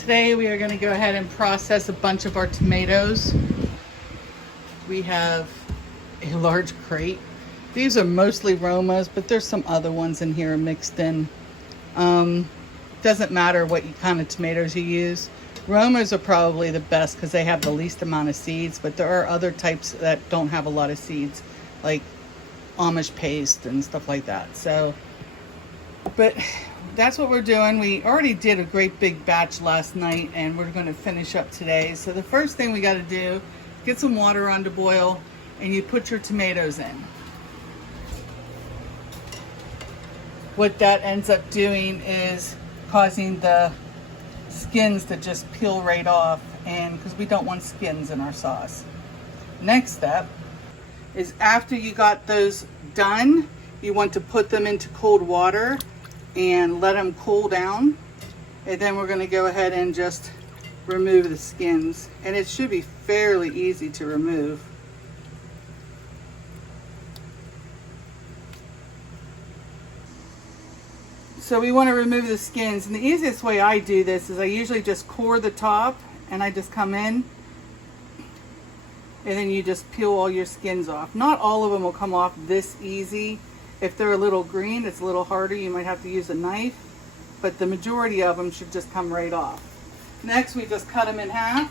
Today we are going to go ahead and process a bunch of our tomatoes. We have a large crate. These are mostly Romas, but there's some other ones in here mixed in. Doesn't matter what kind of tomatoes you use. Romas are probably the best because they have the least amount of seeds, but there are other types that don't have a lot of seeds, like Amish paste and stuff like that. So, but that's what we're doing. We already did a great big batch last night and we're going to finish up today. So the first thing we got to do, get some water on to boil and you put your tomatoes in. What that ends up doing is causing the skins to just peel right off, and because we don't want skins in our sauce. Next step is after you got those done, you want to put them into cold water and let them cool down, and then we're going to go ahead and just remove the skins, and it should be fairly easy to remove. So we want to remove the skins, and the easiest way I do this is I usually just core the top and I just come in and then you just peel all your skins off. Not all of them will come off this easy. If they're a little green, it's a little harder. You might have to use a knife, but the majority of them should just come right off. Next, we just cut them in half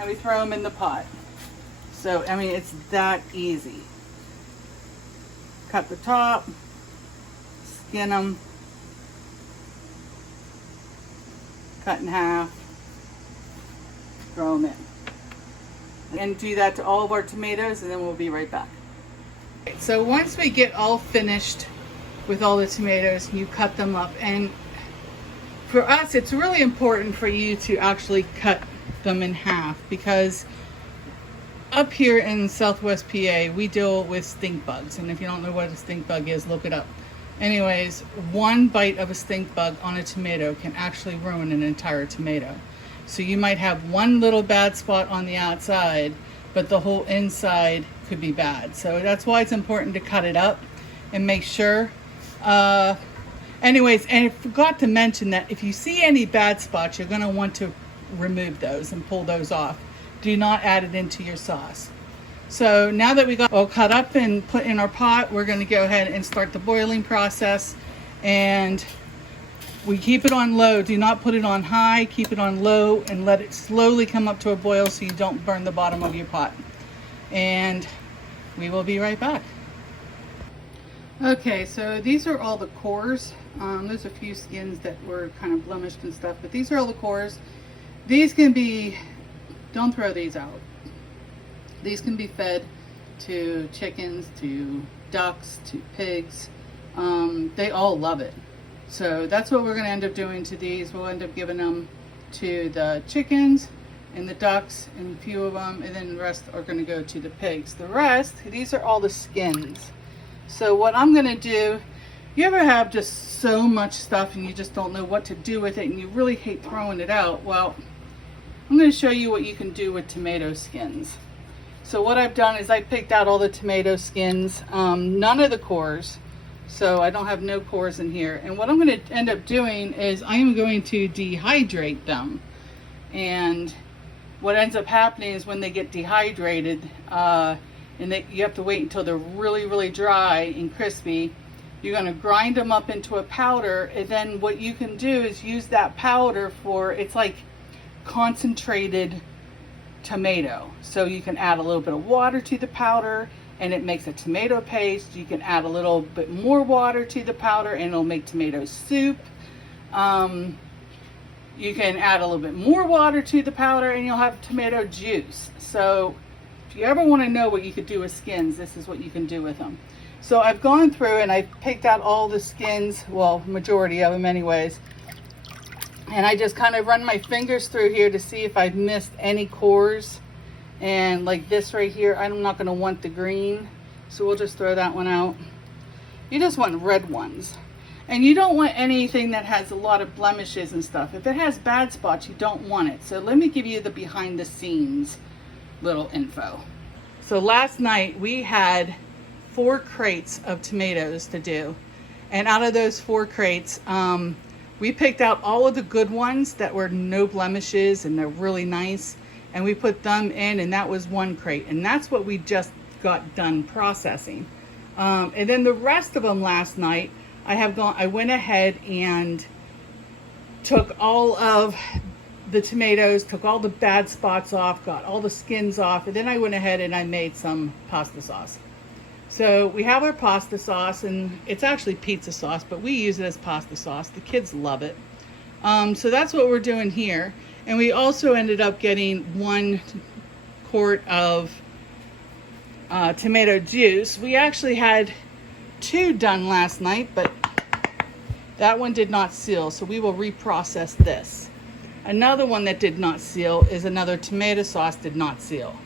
and we throw them in the pot. So, I mean, it's that easy. Cut the top, skin them, cut in half, throw them in. And do that to all of our tomatoes, and then we'll be right back. So once we get all finished with all the tomatoes, you cut them up. And for us, it's really important for you to actually cut them in half, because up here in Southwest PA, we deal with stink bugs. And if you don't know what a stink bug is, look it up. Anyways, one bite of a stink bug on a tomato can actually ruin an entire tomato. So you might have one little bad spot on the outside, but the whole inside could be bad. So that's why it's important to cut it up and make sure. Anyways, and I forgot to mention that if you see any bad spots, you're going to want to remove those and pull those off. Do not add it into your sauce. So now that we got all cut up and put in our pot, we're going to go ahead and start the boiling process. And we keep it on low. Do not put it on high. Keep it on low and let it slowly come up to a boil so you don't burn the bottom of your pot. And we will be right back. Okay, so these are all the cores. There's a few skins that were kind of blemished and stuff, but these are all the cores. These can be, don't throw these out. These can be fed to chickens, to ducks, to pigs. They all love it. So that's what we're going to end up doing to these. We'll end up giving them to the chickens and the ducks and a few of them, and then the rest are going to go to the pigs. The rest, these are all the skins. So what I'm going to do, you ever have just so much stuff and you just don't know what to do with it and you really hate throwing it out? Well, I'm going to show you what you can do with tomato skins. So what I've done is I picked out all the tomato skins, none of the cores. So I don't have no cores in here. And what I'm going to end up doing is I am going to dehydrate them. And what ends up happening is when they get dehydrated, you have to wait until they're really, really dry and crispy, you're going to grind them up into a powder. And then what you can do is use that powder for, it's like concentrated tomato. So you can add a little bit of water to the powder and it makes a tomato paste. You can add a little bit more water to the powder and it'll make tomato soup. You can add a little bit more water to the powder and you'll have tomato juice. So if you ever want to know what you could do with skins, this is what you can do with them. So I've gone through and I've picked out all the skins, well, majority of them anyways. And I just kind of run my fingers through here to see if I've missed any cores. And like this right here, I'm not going to want the green, so we'll just throw that one out. You just want red ones. And you don't want anything that has a lot of blemishes and stuff. If it has bad spots, you don't want it. So let me give you the behind the scenes little info. So last night we had 4 crates of tomatoes to do. And out of those 4 crates, We picked out all of the good ones that were no blemishes and they're really nice, and we put them in, and that was 1 crate, and that's what we just got done processing. And then the rest of them last night, I went ahead and took all of the tomatoes, took all the bad spots off, got all the skins off, and then I went ahead and I made some pasta sauce. So we have our pasta sauce, and it's actually pizza sauce, but we use it as pasta sauce. The kids love it. So that's what we're doing here. And we also ended up getting 1 quart of tomato juice. We actually had 2 done last night, but that one did not seal, so we will reprocess this. Another one that did not seal is another tomato sauce did not seal.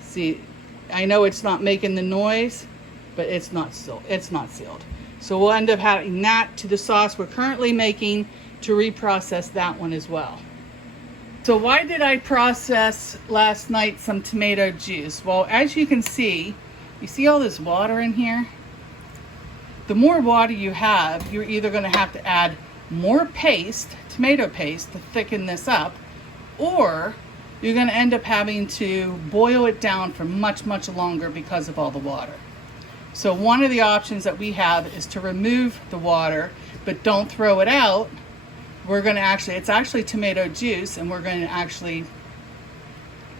See, I know it's not making the noise, but it's not sealed. So we'll end up having that to the sauce we're currently making to reprocess that one as well. So why did I process last night some tomato juice? Well, as you can see, you see all this water in here? The more water you have, you're either going to have to add more paste, tomato paste, to thicken this up, or you're going to end up having to boil it down for much, much longer because of all the water. So one of the options that we have is to remove the water, but don't throw it out. We're going to it's actually tomato juice, and we're going to actually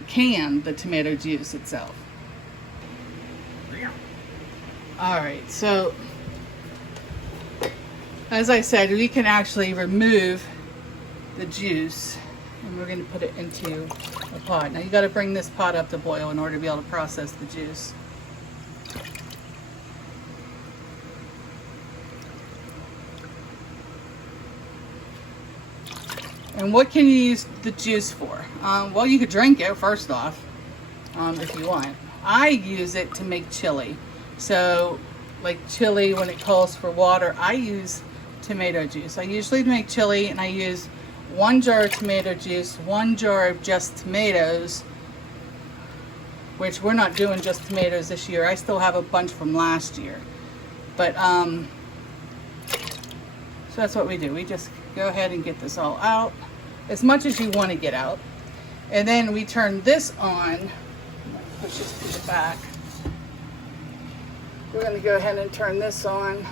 can the tomato juice itself. All right, so as I said, we can actually remove the juice, and we're going to put it into a pot. Now you got to bring this pot up to boil in order to be able to process the juice. And what can you use the juice for? Well, you could drink it first off, if you want. I use it to make chili. So like chili, when it calls for water, I use tomato juice. I usually make chili, and I use 1 jar of tomato juice, 1 jar of just tomatoes, which we're not doing just tomatoes this year. I still have a bunch from last year. But so that's what we do. We just go ahead and get this all out, as much as you want to get out. And then we turn this on. Push this to the back. We're going to go ahead and turn this on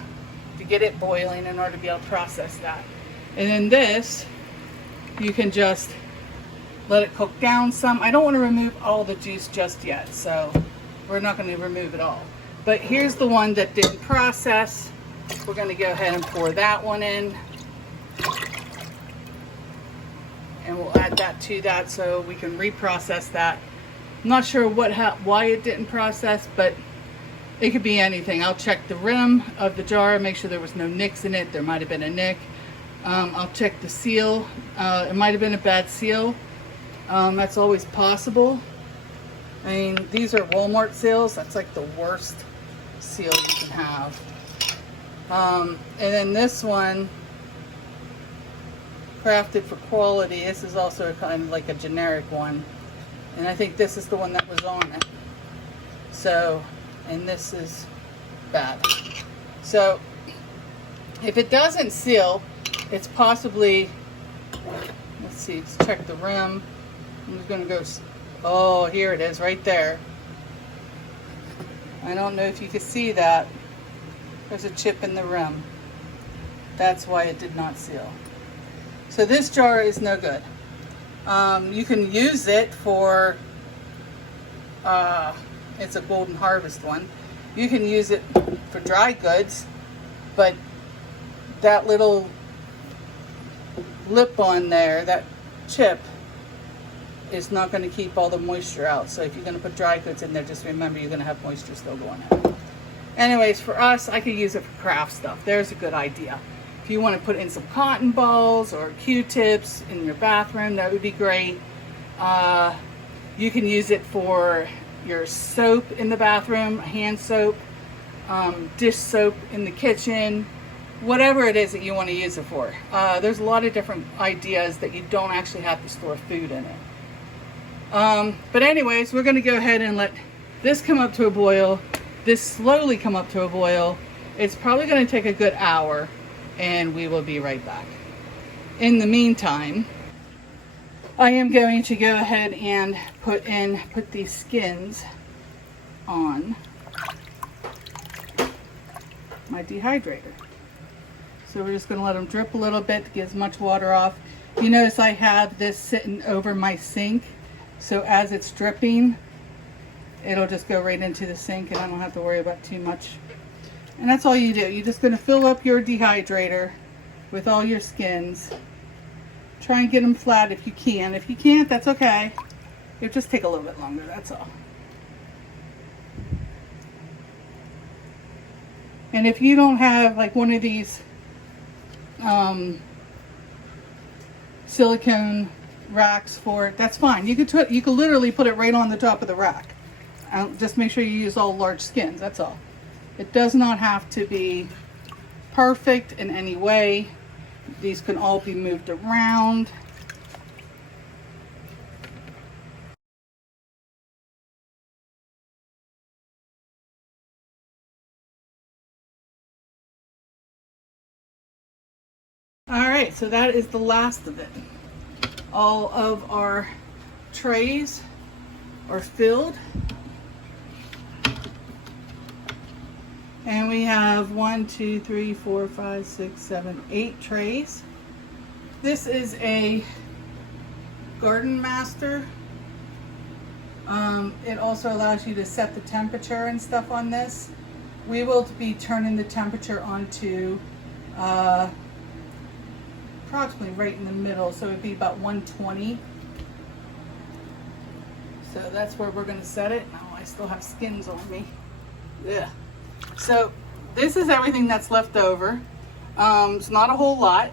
to get it boiling in order to be able to process that. And then this, you can just let it cook down some. I don't want to remove all the juice just yet, so we're not going to remove it all. But here's the one that didn't process. We're going to go ahead and pour that one in. And we'll add that to that so we can reprocess that. I'm not sure why it didn't process, but it could be anything. I'll check the rim of the jar, make sure there was no nicks in it. There might have been a nick. I'll check the seal. It might have been a bad seal. That's always possible. I mean, these are Walmart seals. That's like the worst seal you can have. And then this one, crafted for quality. This is also kind of like a generic one. And I think this is the one that was on it. So, and this is bad. So, if it doesn't seal, it's possibly, let's see, let's check the rim. I'm just going to go, oh, here it is, right there. I don't know if you can see that. There's a chip in the rim. That's why it did not seal. So this jar is no good. You can use it for, it's a Golden Harvest one. You can use it for dry goods, but that little lip on there, that chip, is not going to keep all the moisture out. So if you're going to put dry goods in there, just remember you're going to have moisture still going in. Anyways, for us, I could use it for craft stuff. There's a good idea. If you want to put in some cotton balls or Q-tips in your bathroom, that would be great. You can use it for your soap in the bathroom, hand soap, dish soap in the kitchen, whatever it is that you want to use it for. There's a lot of different ideas that you don't actually have to store food in it. But anyways, we're going to go ahead and let this come up to a boil, this slowly come up to a boil. It's probably going to take a good hour. and we will be right back. In the meantime, I am going to go ahead and put these skins on my dehydrator. So we're just going to let them drip a little bit to get as much water off. You notice I have this sitting over my sink, so as it's dripping, it'll just go right into the sink and I don't have to worry about too much. And that's all you do. You're just going to fill up your dehydrator with all your skins. Try and get them flat if you can. If you can't, that's okay. It'll just take a little bit longer, that's all. And if you don't have like one of these silicone racks for it, that's fine. You could literally put it right on the top of the rack. Just make sure you use all large skins, that's all. It does not have to be perfect in any way. These can all be moved around. All right, so that is the last of it. All of our trays are filled. And we have 1, 2, 3, 4, 5, 6, 7, 8 trays. This is a Garden Master. It also allows you to set the temperature and stuff on this. We will be turning the temperature onto approximately right in the middle, so it'd be about 120. So that's where we're going to set it. Oh, I still have skins on me. Yeah. So this is everything that's left over. It's not a whole lot.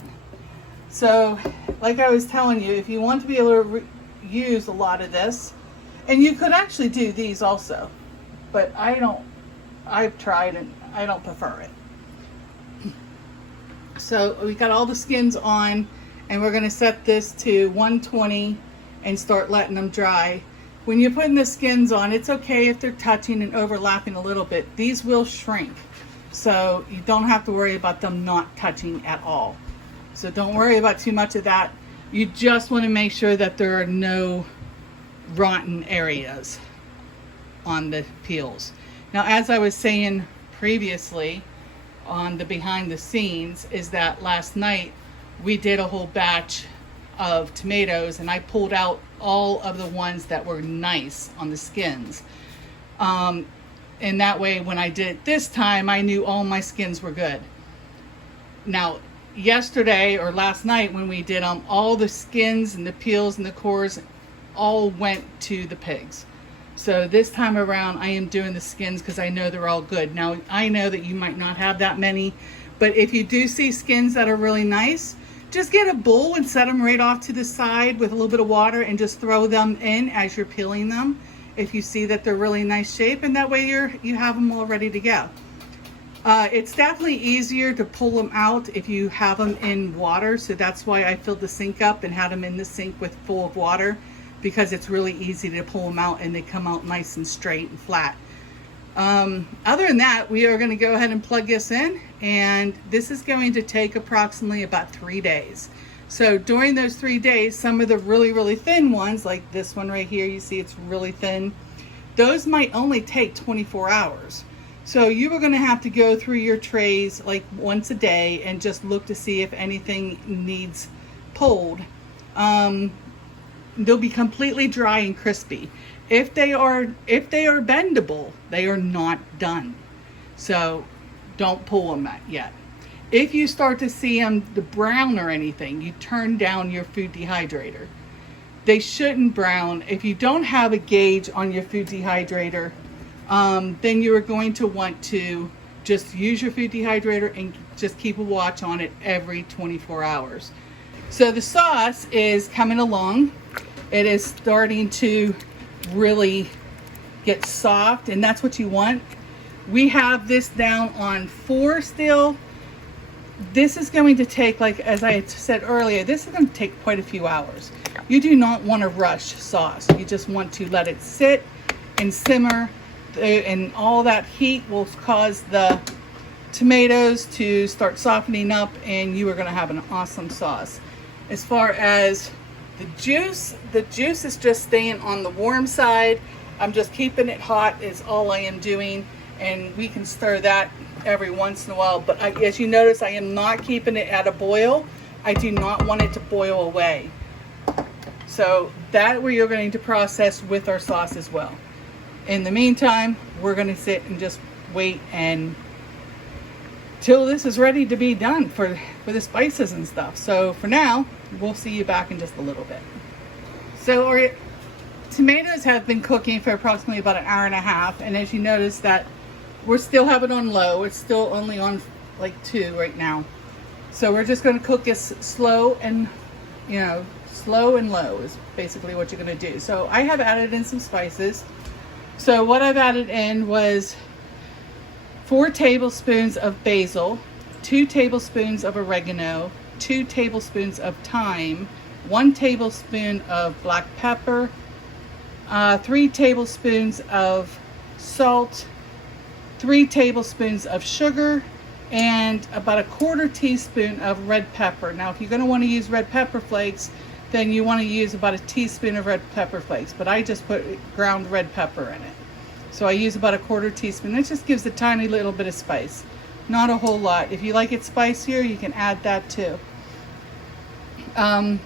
So like I was telling you, if you want to be able to use a lot of this, and you could actually do these also, but I've tried and I don't prefer it. So we got all the skins on, and we're going to set this to 120 and start letting them dry. When you're putting the skins on, it's okay if they're touching and overlapping a little bit. These will shrink, so you don't have to worry about them not touching at all. So don't worry about too much of that. You just want to make sure that there are no rotten areas on the peels. Now, as I was saying previously on the behind the scenes, is that last night we did a whole batch of tomatoes and I pulled out all of the ones that were nice on the skins. And that way when I did it this time, I knew all my skins were good. Now, yesterday or last night when we did them, all the skins and the peels and the cores all went to the pigs. So this time around I am doing the skins because I know they're all good. Now I know that you might not have that many, but if you do see skins that are really nice, just get a bowl and set them right off to the side with a little bit of water and just throw them in as you're peeling them if you see that they're really nice shape, and that way you have them all ready to go. It's definitely easier to pull them out if you have them in water, so that's why I filled the sink up and had them in the sink with full of water, because it's really easy to pull them out and they come out nice and straight and flat. Other than that, we are going to go ahead and plug this in, and this is going to take approximately about 3 days. So during those 3 days, some of the really thin ones, like this one right here, you see it's really thin, those might only take 24 hours. So you are going to have to go through your trays like once a day and just look to see if anything needs pulled. They'll be completely dry and crispy. If they are bendable, they are not done. So don't pull them yet. If you start to see them brown or anything, you turn down your food dehydrator. They shouldn't brown. If you don't have a gauge on your food dehydrator, then you are going to want to just use your food dehydrator and just keep a watch on it every 24 hours. So the sauce is coming along. It is starting to really get soft, and that's what you want. We have this down on 4 still. This is going to take, like as I had said earlier, this is going to take quite a few hours. You do not want to rush sauce. You just want to let it sit and simmer, and all that heat will cause the tomatoes to start softening up, and you are going to have an awesome sauce. As far as the juice is just staying on the warm side. I'm just keeping it hot is all I am doing, and we can stir that every once in a while. But as you notice, I am not keeping it at a boil. I do not want it to boil away. So that we are going to process with our sauce as well. In the meantime, we're going to sit and just wait and till this is ready to be done for the spices and stuff. So for now, we'll see you back in just a little bit. So our tomatoes have been cooking for approximately about an hour and a half, and as you notice that we're still have it on low. It's still only on like 2 right now. So we're just going to cook this slow and slow and low is basically what you're going to do. So I have added in some spices. So what I've added in was 4 tablespoons of basil, 2 tablespoons of oregano, 2 tablespoons of thyme, 1 tablespoon of black pepper, 3 tablespoons of salt, 3 tablespoons of sugar, and about 1/4 teaspoon of red pepper. Now, if you're going to want to use red pepper flakes, then you want to use about 1 teaspoon of red pepper flakes, but I just put ground red pepper in it. So I use about 1/4 teaspoon. It just gives a tiny little bit of spice. Not a whole lot. If you like it spicier, you can add that too. And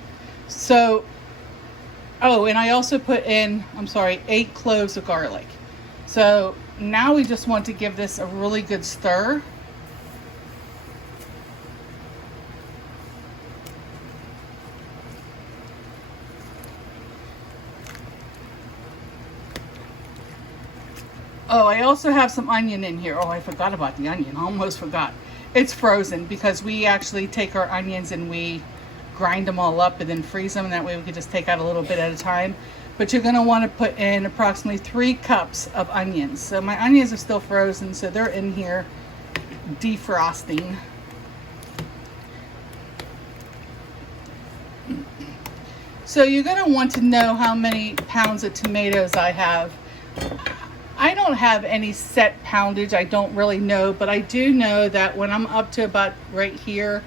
I also put in, 8 cloves of garlic. So now we just want to give this a really good stir. Oh, I also have some onion in here. Oh, I forgot about the onion. I almost forgot. It's frozen because we actually take our onions and we grind them all up and then freeze them. And that way we can just take out a little bit at a time. But you're going to want to put in approximately 3 cups of onions. So my onions are still frozen, so they're in here defrosting. So you're going to want to know how many pounds of tomatoes I have. I don't have any set poundage. I don't really know, but I do know that when I'm up to about right here,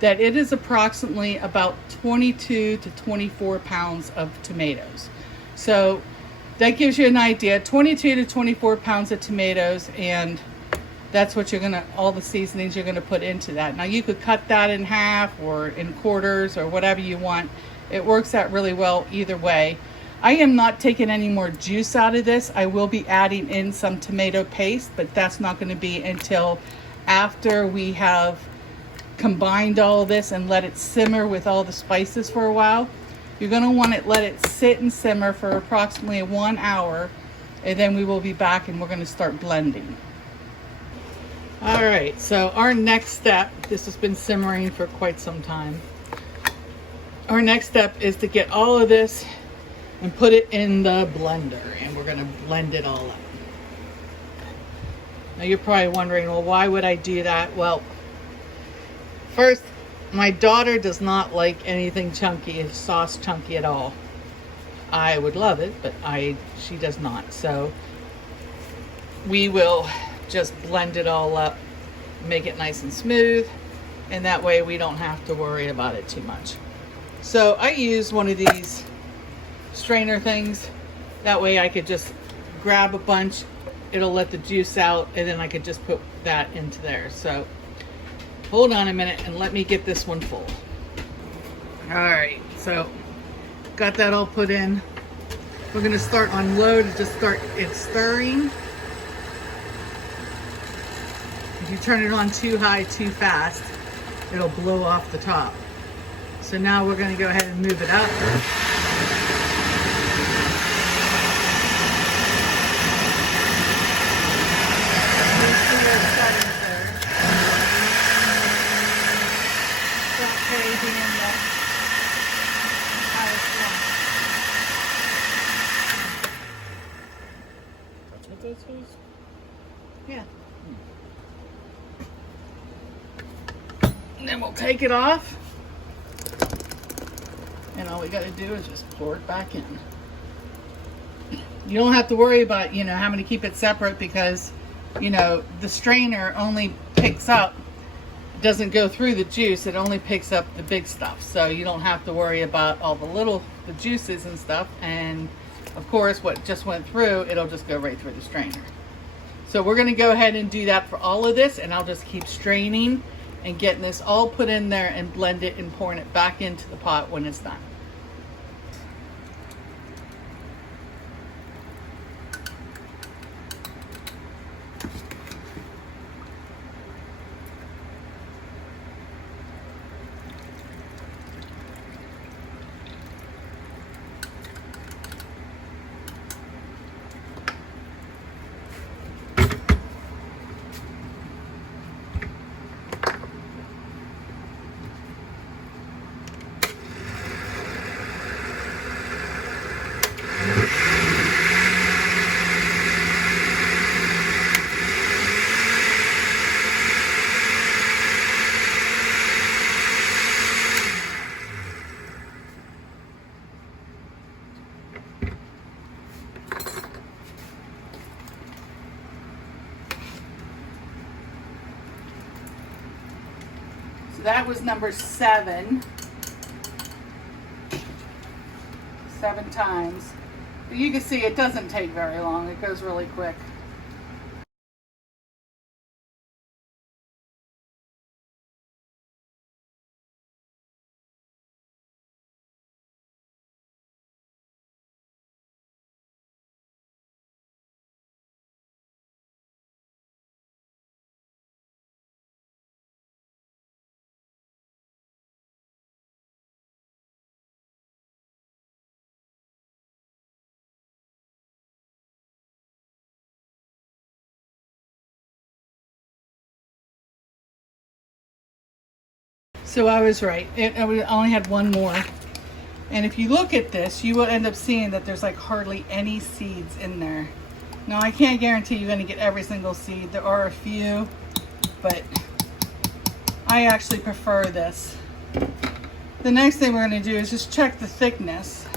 that it is approximately about 22 to 24 pounds of tomatoes. So that gives you an idea, 22 to 24 pounds of tomatoes, and that's what all the seasonings you're gonna put into that. Now you could cut that in half or in quarters or whatever you want. It works out really well either way. I am not taking any more juice out of this. I will be adding in some tomato paste, but that's not going to be until after we have combined all this and let it simmer with all the spices for a while. You're going to want to let it sit and simmer for approximately 1 hour, and then we will be back and we're going to start blending. All right, so our next step, this has been simmering for quite some time. Our next step is to get all of this and put it in the blender, and we're going to blend it all up. Now you're probably wondering, well, why would I do that? Well, first, my daughter does not like anything chunky, sauce chunky at all. I would love it, but she does not. So we will just blend it all up, make it nice and smooth, and that way we don't have to worry about it too much. So I use one of these strainer things. That way I could just grab a bunch, it'll let the juice out, and then I could just put that into there. So hold on a minute and let me get this one full. All right, so got that all put in. We're going to start on low to just start it stirring. If you turn it on too high too fast, it'll blow off the top. So now we're going to go ahead and move it up. Yeah. And then we'll take it off. And all we got to do is just pour it back in. You don't have to worry about, having to keep it separate because, the strainer only picks up, it doesn't go through the juice, it only picks up the big stuff. So you don't have to worry about all the juices and stuff. And of course, what just went through, it'll just go right through the strainer. So we're gonna go ahead and do that for all of this, and I'll just keep straining and getting this all put in there and blend it and pouring it back into the pot when it's done. That was number 7. 7 times. But you can see it doesn't take very long. It goes really quick. So I was right. I only had one more. And if you look at this, you will end up seeing that there's like hardly any seeds in there. Now I can't guarantee you're going to get every single seed. There are a few, but I actually prefer this. The next thing we're going to do is just check the thickness.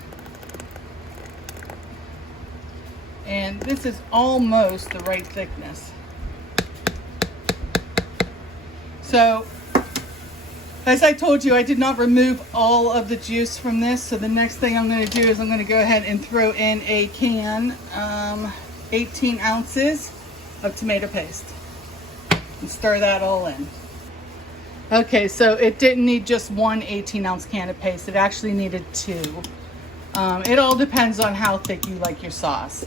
And this is almost the right thickness. So, as I told you, I did not remove all of the juice from this. So the next thing I'm going to do is I'm going to go ahead and throw in a can, 18 ounces of tomato paste, and stir that all in. Okay, so it didn't need just one 18-ounce can of paste. It actually needed 2. It all depends on how thick you like your sauce.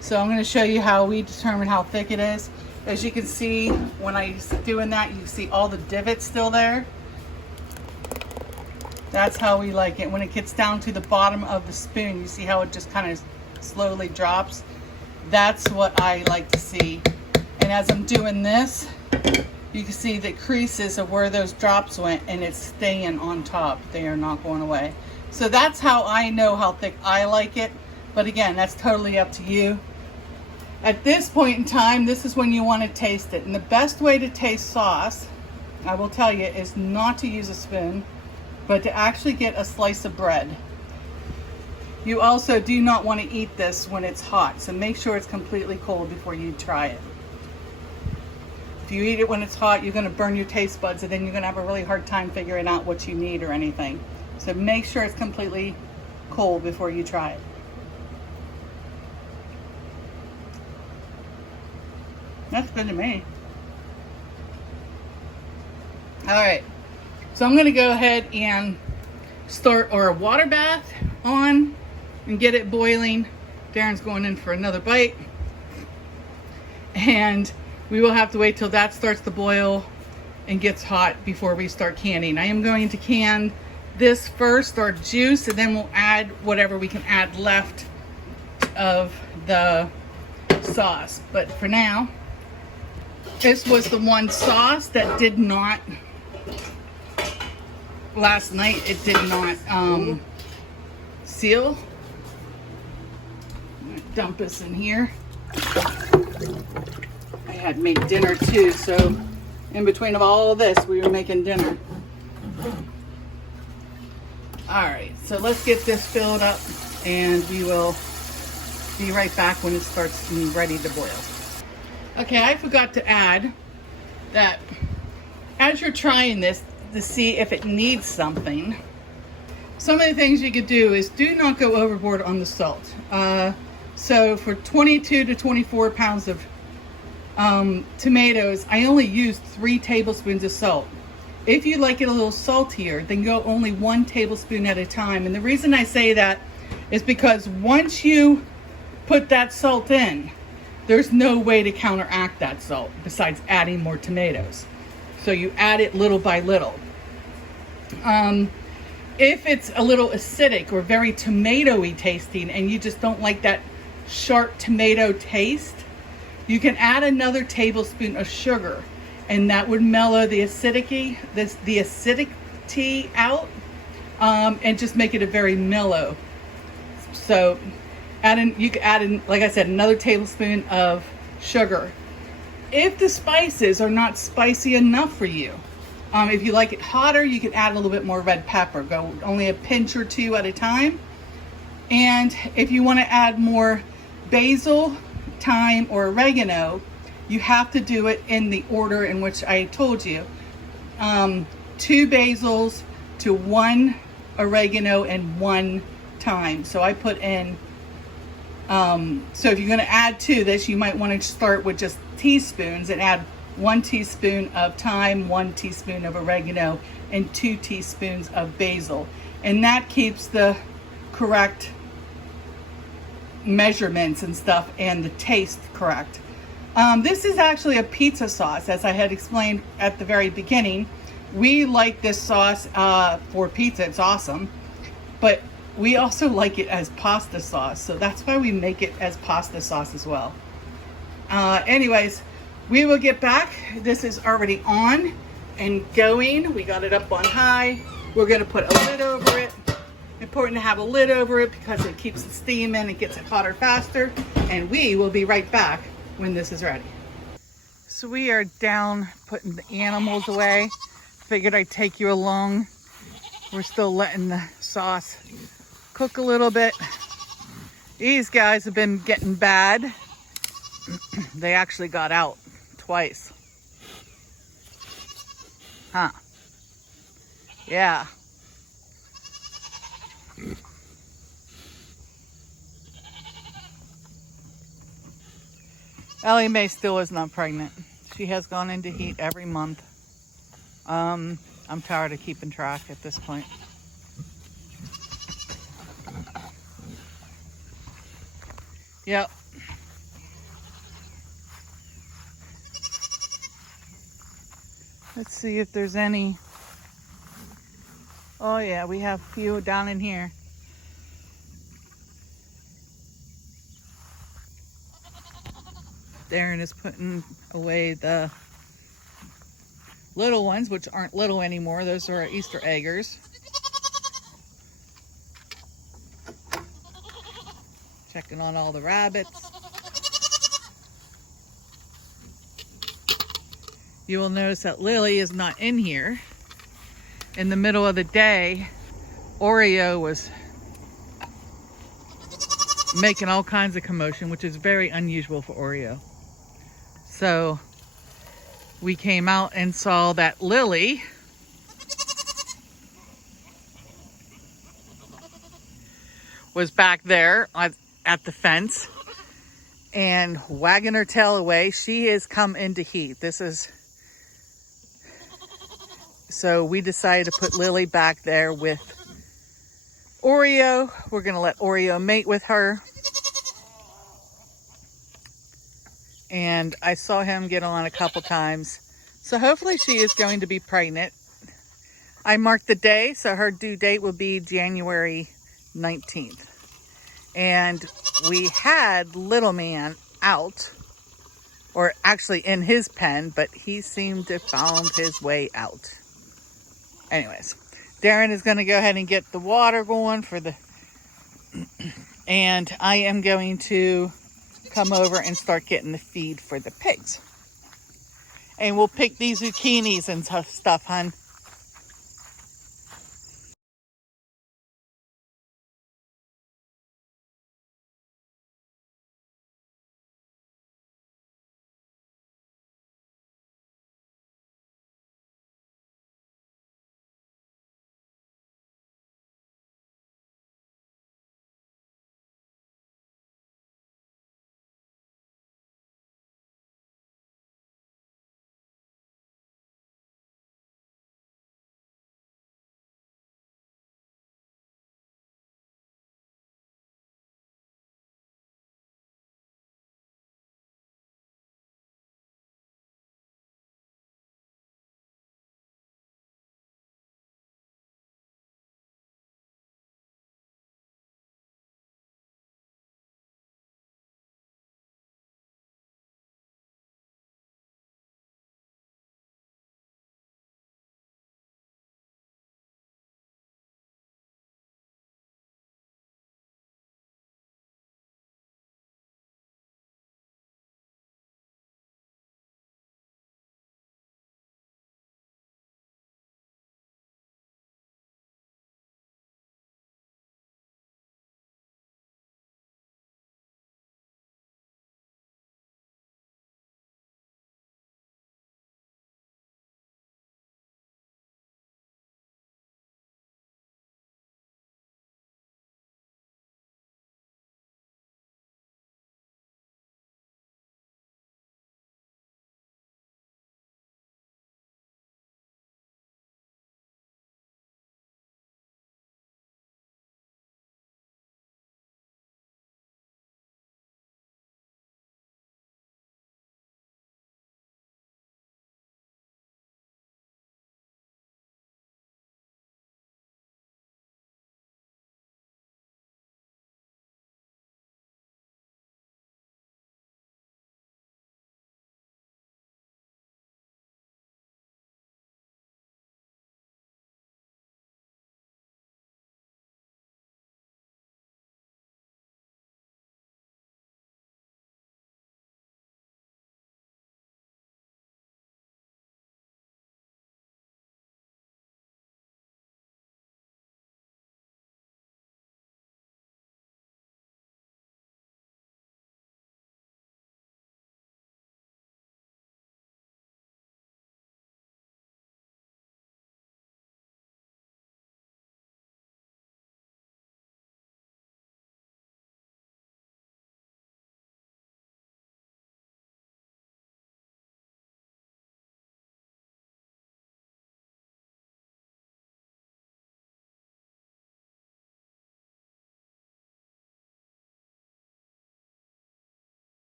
So I'm going to show you how we determine how thick it is. As you can see, when I'm doing that, you see all the divots still there. That's how we like it. When it gets down to the bottom of the spoon, you see how it just kind of slowly drops? That's what I like to see. And as I'm doing this, you can see the creases of where those drops went, and it's staying on top. They are not going away. So that's how I know how thick I like it. But again, that's totally up to you. At this point in time, this is when you want to taste it. And the best way to taste sauce, I will tell you, is not to use a spoon, but to actually get a slice of bread. You also do not want to eat this when it's hot, so make sure it's completely cold before you try it. If you eat it when it's hot, you're going to burn your taste buds, and then you're going to have a really hard time figuring out what you need or anything. So make sure it's completely cold before you try it. That's good to me. All right. So I'm going to go ahead and start our water bath on and get it boiling. Darren's going in for another bite. And we will have to wait till that starts to boil and gets hot before we start canning. I am going to can this first, our juice, and then we'll add whatever we can add left of the sauce. But for now, this was the one sauce that did not... Last night it did not seal. I'm gonna dump this in here. I had made dinner too, so in between of all of this, we were making dinner. All right, so let's get this filled up, and we will be right back when it starts getting ready to boil. Okay, I forgot to add that as you're trying this to see if it needs something, some of the things you could do is do not go overboard on the salt. So for 22 to 24 pounds of tomatoes, I only used 3 tablespoons of salt. If you like it a little saltier, then go only 1 tablespoon at a time. And the reason I say that is because once you put that salt in, there's no way to counteract that salt besides adding more tomatoes. So you add it little by little. If it's a little acidic or very tomatoey tasting and you just don't like that sharp tomato taste, you can add another tablespoon of sugar, and that would mellow the acidity out, and just make it a very mellow. So you can add in, like I said, another tablespoon of sugar. If the spices are not spicy enough for you, if you like it hotter, you can add a little bit more red pepper. Go only a pinch or 2 at a time. And if you want to add more basil, thyme, or oregano, you have to do it in the order in which I told you. 2 basils to 1 oregano and 1 thyme. So I put in, so if you're going to add to this, you might want to start with just teaspoons and add 1 teaspoon of thyme, 1 teaspoon of oregano, and 2 teaspoons of basil. And that keeps the correct measurements and stuff and the taste correct. This is actually a pizza sauce, as I had explained at the very beginning. We like this sauce for pizza. It's awesome. But we also like it as pasta sauce. So that's why we make it as pasta sauce as well. Anyways, we will get back. This is already on and going. We got it up on high. We're going to put a lid over it. Important to have a lid over it because it keeps the steam in. It gets it hotter faster. And we will be right back when this is ready. So we are down putting the animals away. Figured I'd take you along. We're still letting the sauce cook a little bit. These guys have been getting bad. They actually got out twice. Huh. Yeah. Ellie Mae still is not pregnant. She has gone into heat every month. I'm tired of keeping track at this point. Yep. Let's see if there's any. Oh yeah, we have a few down in here. Darren is putting away the little ones, which aren't little anymore. Those are our Easter eggers. Checking on all the rabbits. You will notice that Lily is not in here. In the middle of the day, Oreo was making all kinds of commotion, which is very unusual for Oreo. So we came out and saw that Lily was back there at the fence and wagging her tail away. She has come into heat. So we decided to put Lily back there with Oreo. We're going to let Oreo mate with her. And I saw him get on a couple times. So hopefully she is going to be pregnant. I marked the day, so her due date will be January 19th. And we had little man out, or actually in his pen, but he seemed to have found his way out. Anyways, Darren is going to go ahead and get the water going for the, and I am going to come over and start getting the feed for the pigs. And we'll pick these zucchinis and stuff, hon.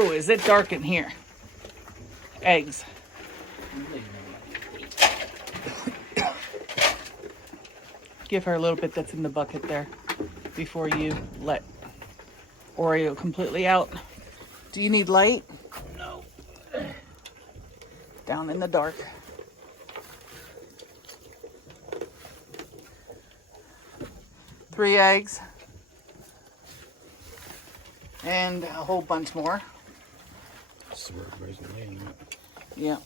Oh, is it dark in here? Eggs. Give her a little bit that's in the bucket there before you let Oreo completely out. Do you need light? No. Down in the dark. Three eggs. And a whole bunch more. That's where everybody's laying at. Yeah.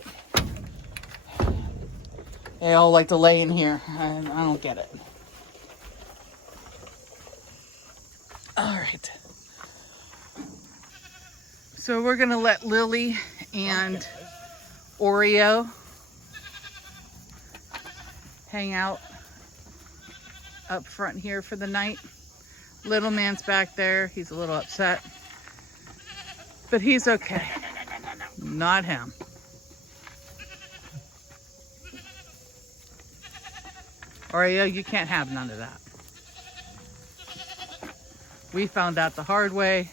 They all like to lay in here, and I don't get it. All right. So we're gonna let Lily and Oreo hang out up front here for the night. Little man's back there. He's a little upset, but he's okay. Not him. Oreo, you can't have none of that. We found out the hard way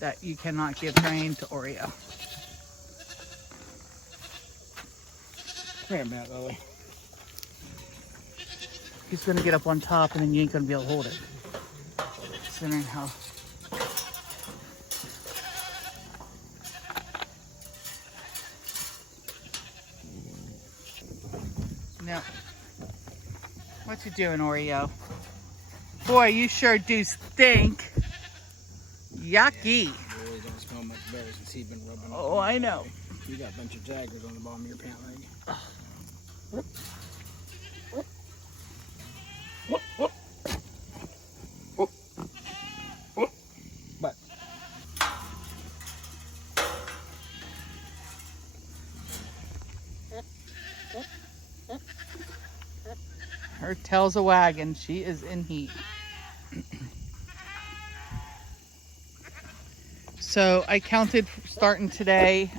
that you cannot give rain to Oreo. Wait a minute, Lily. He's gonna get up on top and then you ain't gonna be able to hold it. Considering how. No. What you doing, Oreo? Boy, you sure do stink. Yucky. You really don't smell much better since he's been rubbing. Oh, I know. You got a bunch of jaggers on the bottom of your pant leg. But her tail's a wagging. She is in heat. So I counted starting today.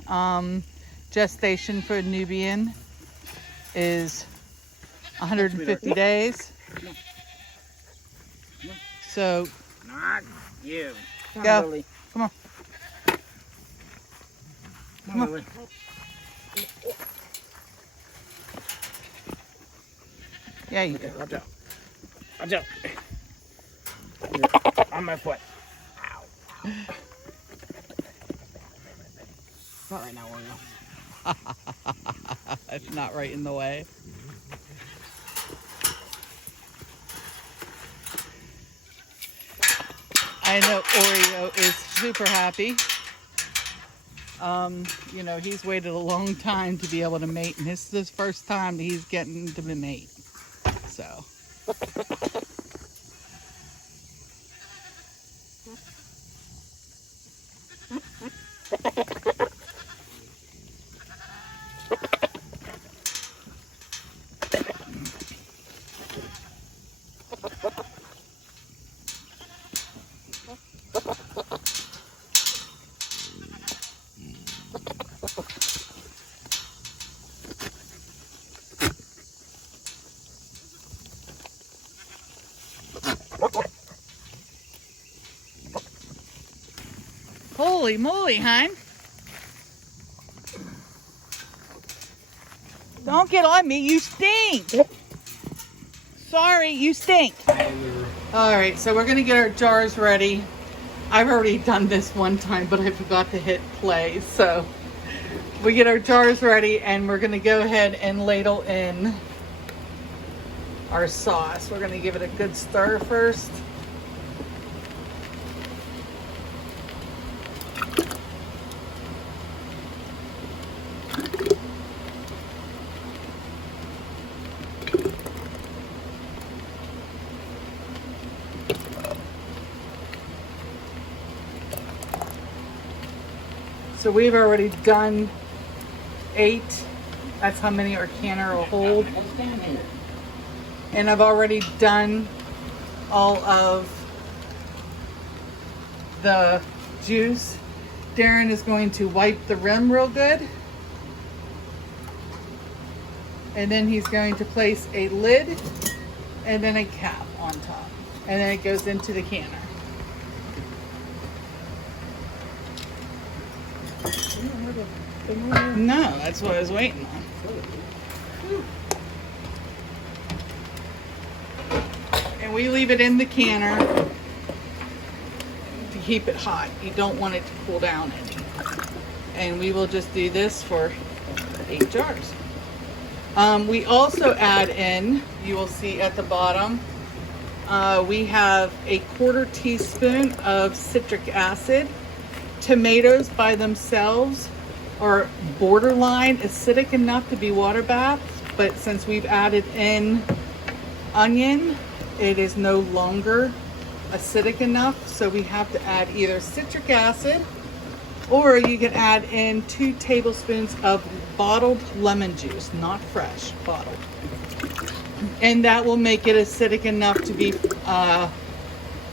Gestation for a Nubian is 150 days. So not you. Come go. on, Lily. Come on. Come on, Lily. Yeah, you do. Watch out. Watch out. On my foot. Ow. Not right now, Oreo. It's not right in the way. I know Oreo is super happy. You know, he's waited a long time to be able to mate, and this is his first time that he's getting to mate. So. Holy moly, hon. Don't get on me, you stink. Sorry, you stink. All right, so we're gonna get our jars ready. I've already done this one time, but I forgot to hit play. So we get our jars ready and we're gonna go ahead and ladle in our sauce. We're gonna give it a good stir first. So we've already done 8. That's how many our canner will hold. And I've already done all of the juice. Darren is going to wipe the rim real good. And then he's going to place a lid and then a cap on top. And then it goes into the canner. No, that's what I was waiting on. And we leave it in the canner to keep it hot. You don't want it to cool down any. And we will just do this for 8 jars. We also add in, you will see at the bottom, we have a 1/4 teaspoon of citric acid. Tomatoes by themselves are borderline acidic enough to be water baths, but since we've added in onion, it is no longer acidic enough, so we have to add either citric acid, or you can add in 2 tablespoons of bottled lemon juice, not fresh, bottled. And that will make it acidic enough to be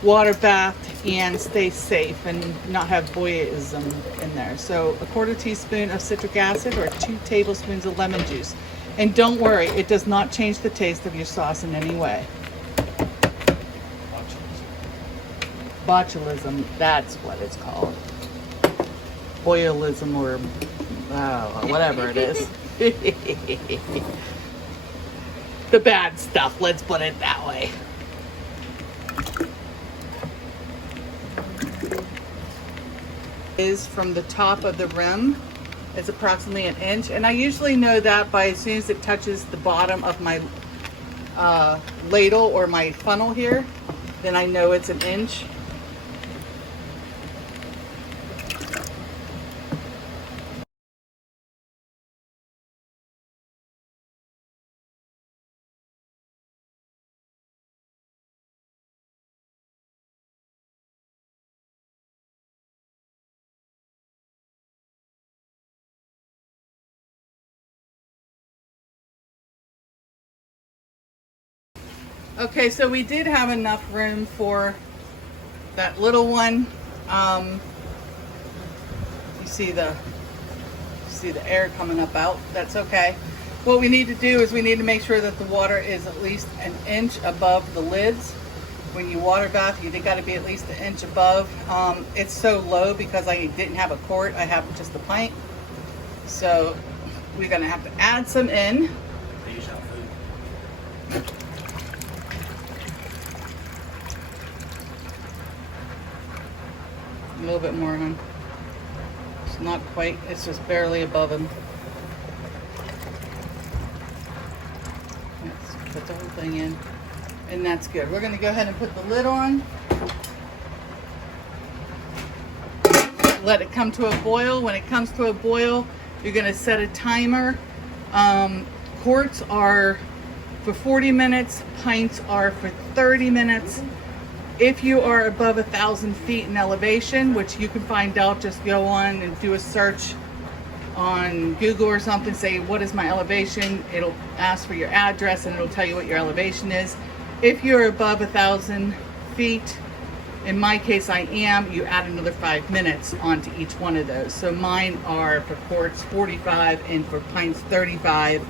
water bathed and stay safe and not have boyism in there. So a 1/4 teaspoon of citric acid or 2 tablespoons of lemon juice. And don't worry, it does not change the taste of your sauce in any way. Botulism, that's what it's called. Boilism or whatever it is. The bad stuff, let's put it that way. Is from the top of the rim is approximately 1 inch, and I usually know that by as soon as it touches the bottom of my ladle or my funnel here, then I know it's 1 inch. Okay, so we did have enough room for that little one. You see the air coming up out. That's okay. What we need to do is we need to make sure that the water is at least 1 inch above the lids. When you water bath, you got to be at least 1 inch above. It's so low because I didn't have a quart. I have just a pint. So we're gonna have to add some in. A little bit more, hon. It's not quite, it's just barely above him. Let's put the whole thing in, and that's good. We're gonna go ahead and put the lid on. Let it come to a boil. When it comes to a boil, you're gonna set a timer. Quarts are for 40 minutes, pints are for 30 minutes. If you are above 1,000 feet in elevation, which you can find out, just go on and do a search on Google or something, say, what is my elevation? It'll ask for your address and it'll tell you what your elevation is. If you're above 1,000 feet, in my case I am, you add another 5 minutes onto each one of those. So mine are for quarts 45 and for pints 35.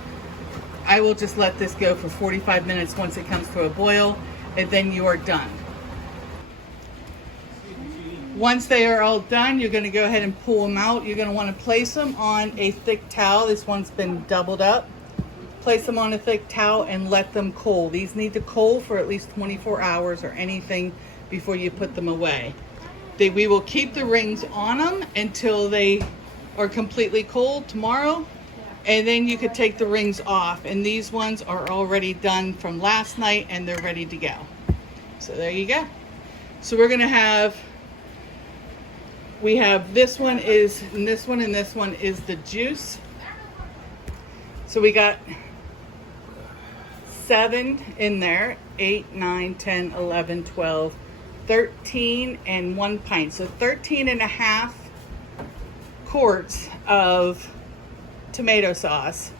I will just let this go for 45 minutes once it comes to a boil, and then you are done. Once they are all done, you're going to go ahead and pull them out. You're going to want to place them on a thick towel. This one's been doubled up. Place them on a thick towel and let them cool. These need to cool for at least 24 hours or anything before you put them away. We will keep the rings on them until they are completely cold tomorrow, and then you could take the rings off. And these ones are already done from last night and they're ready to go. So there you go. So we're going to have, we have this one is, and this one is the juice. So we got 7 in there, 8, 9, 10, 11, 12, 13, and 1 pint. So 13.5 quarts of tomato sauce.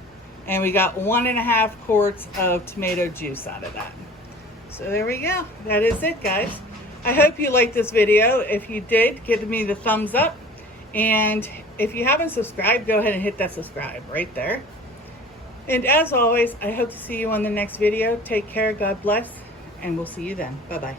And we got 1.5 quarts of tomato juice out of that. So there we go. That is it, guys. I hope you liked this video. If you did, give me the thumbs up. And if you haven't subscribed, go ahead and hit that subscribe right there. And as always, I hope to see you on the next video. Take care, God bless, and we'll see you then. Bye-bye.